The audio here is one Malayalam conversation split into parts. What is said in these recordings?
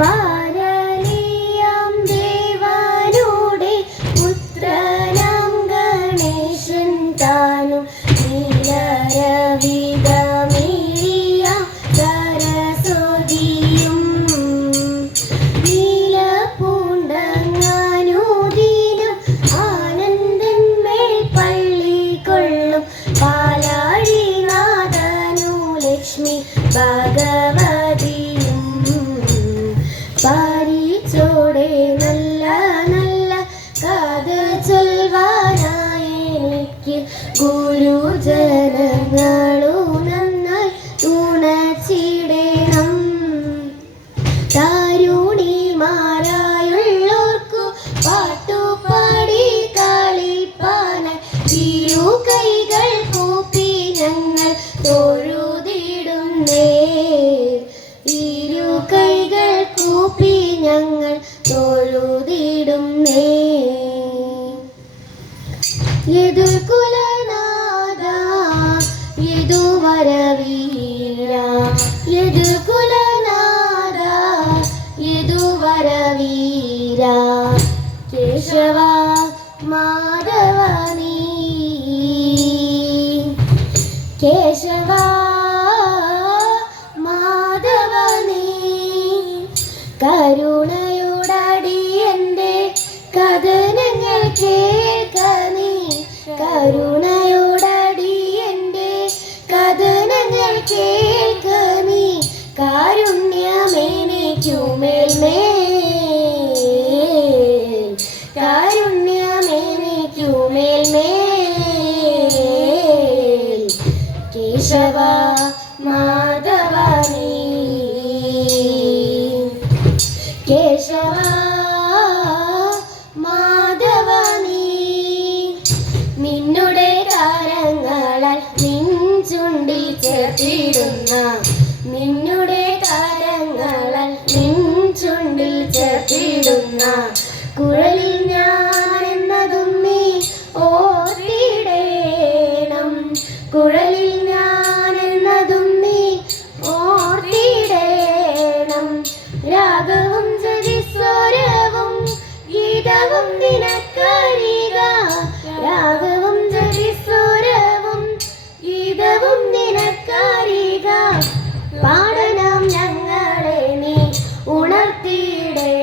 പാരലിയാം ദേവനുടെ പുത്രനാം ഗണേശൻ താനും നീലരവിതമേറിയ സരസ്വതിയും നീലപൂണ്ടങ്ങാനുദിനം ആനന്ദന്മേൽ പള്ളി കൊള്ളും പാലാഴിനാഥനു ലക്ഷ്മി ഭഗവതിയും പാരിച്ചോടെ നല്ല നല്ല കഥ ചൊൽവാനായി എനിക്ക് ഗുരുജനങ്ങളു നന്നായി തുണച്ചിടണം. താരുണിമാരായുള്ളോർക്കു പാട്ടുപാടി കളിപ്പാനായി ഇരു കൈകൾ കൂപ്പി ഞങ്ങൾ തൊഴുതിടുന്നേ. ഇരു കൈകൾ കൂപ്പി ഞങ്ങൾ തൊഴുതിടുന്നേ. യദുകുലനാഥ യദുവരവീര യദുകുലനാഥ യദുവരവീര കേശവ മാധവ നീ കേശവ മാധവ നീ കരുണയോടടിയന്റെ കഥനങ്ങൾ കേൾക്ക നീ. കരുണയോടടിയന്റെ കഥനങ്ങൾ കേൾക്ക നീ. കാരുണ്യമേനിക്കുമേൽമേൽ കാരുണ്യമേനിക്കുമേൽമേൽ കേശവ മാധവ നീ കേശവ മാധവ നീ. നിന്നുടെ കരങ്ങളാൽ നിൻ ചുണ്ടിൽ ചേർത്തിടുന്ന നിന്നുടെ കരങ്ങളാൽ നിൻ ചുണ്ടിൽ ചേർത്തിടുന്ന കുഴലിൽ ഞാനെന്നതും നീ ഓർത്തിടേണം. കുഴലിൽ ഞാനെന്നതും നീ ഓർത്തിടേണം. രാഗവും ജതിസ്വരവും ഗീതവും നിനക്കരിക. രാഗവും ജതിസ്വരവും ഗീതവും നിനക്കരിക. പാടണം ഞങ്ങളെ നീ ഉണർത്തിടേണം.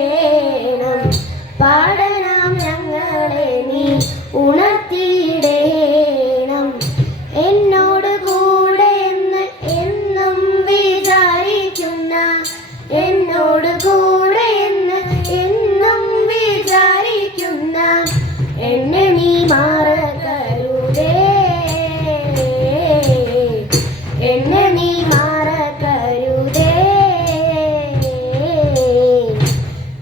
പാടണം ഞങ്ങളെ നീ ഉണർത്തിടേണം. എന്നോട് കൂടെ എന്ന് എന്നും വിചാരിക്കുന്ന എന്നോട് കൂടെ എന്ന് എന്നും വിചാരിക്കുന്ന എന്നെ നീ മറക്കരുതേ. എന്നെ നീ മറക്കരുതേ.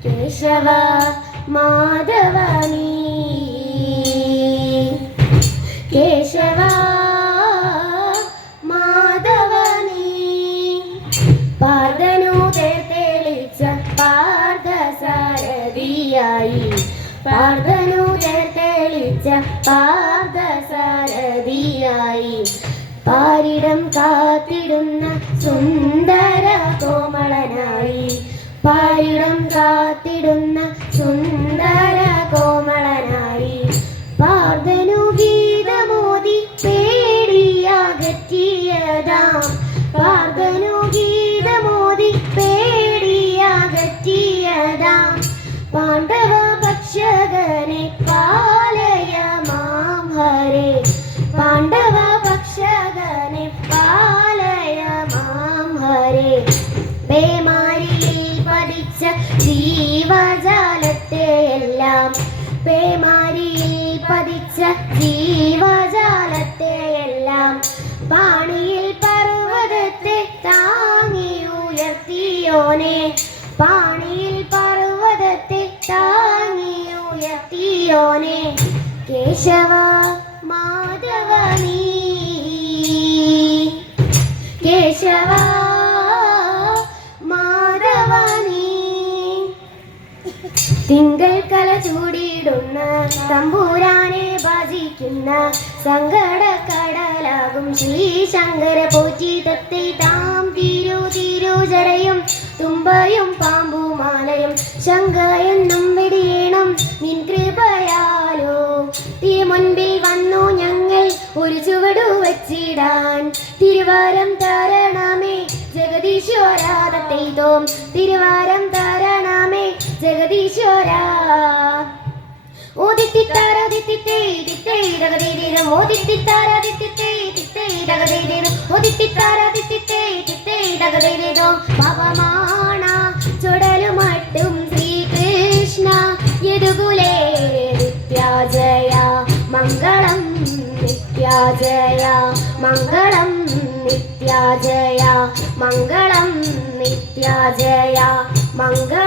കേശവ മാധവ നീ കേശവ മാധവ നീ. പാർഥനു തെളിച്ച പാർത്ഥസാരഥിയായി പാർഥനു തെളിച്ച പാർത്ഥസാരഥിയായി പാരിടം കാത്തിടുന്ന സുന്ദര കോമളനായി പാരിടം കാത്തിടുന്ന സുന്ദര കോമളനായി പാർഥനു ഗീതമോദി പേടിയകറ്റിയതാം പാർഥനു ഗീതമോദി പേടിയകറ്റിയതാം പാണ്ഡവ ഭക്ഷകനെ പാലയ മാം ഹരേ. പാണ്ഡവ ഭക്ഷകനെ പാലയ മാം ഹരേ. പേമാരിയിൽ പതിച്ച ജീവജാലത്തെയെല്ലാം പേമാരിയിൽ പതിച്ച ജീവജാലത്തെയെല്ലാം പാണിയിൽ പർവ്വതത്തെ താങ്ങി ഉയർത്തിയോനെ. പാണിയിൽ പർവ്വതത്തെ താങ്ങി ഉയർത്തിയോനെ. കേശവ മാധവ നീ കേശവ മാധവ നീ. തിങ്കൾ കല ചൂടിയിടുന്ന തമ്പുരാനെ ഭജിക്കുന്ന സങ്കടക്കടലാകും ശ്രീശങ്കര പോറ്റി തത്തെ താം തിരുജടയും തുമ്പയും പാമ്പുമാ ശങ്കയെന്നും വെടിയണം നിൻ കൃപയാലോ. തിരുമുൻപിൽ വന്നു ഞങ്ങൾ ഒരു ചുവടു വച്ചിടാൻ. തിരുവാരം തരണമേ ജഗദീശ്വരാ തത്തൈതോം. തിരുവാരം തരണമേ ജഗദീശ്വരാ. ഓദിത്തിത്താര ദിത്തിത്തേ ദിത്തേ ദഗദീദിരം. ഓദിത്തിത്താര ദിത്തിത്തേ ദിത്തേ ദഗദീദിരം. ഓദിത്തിത്താര ദിത്തിത്തേ ദിത്തേ ദഗദീദിരം. പാപമാണ ചുടലുമട്ടും ശ്രീകൃഷ്ണ യദുകുലേ നിത്യാജയ മംഗളം നിത്യാജയ മംഗളം നിത്യാജയ മംഗളം നിത്യാജയ മംഗളം.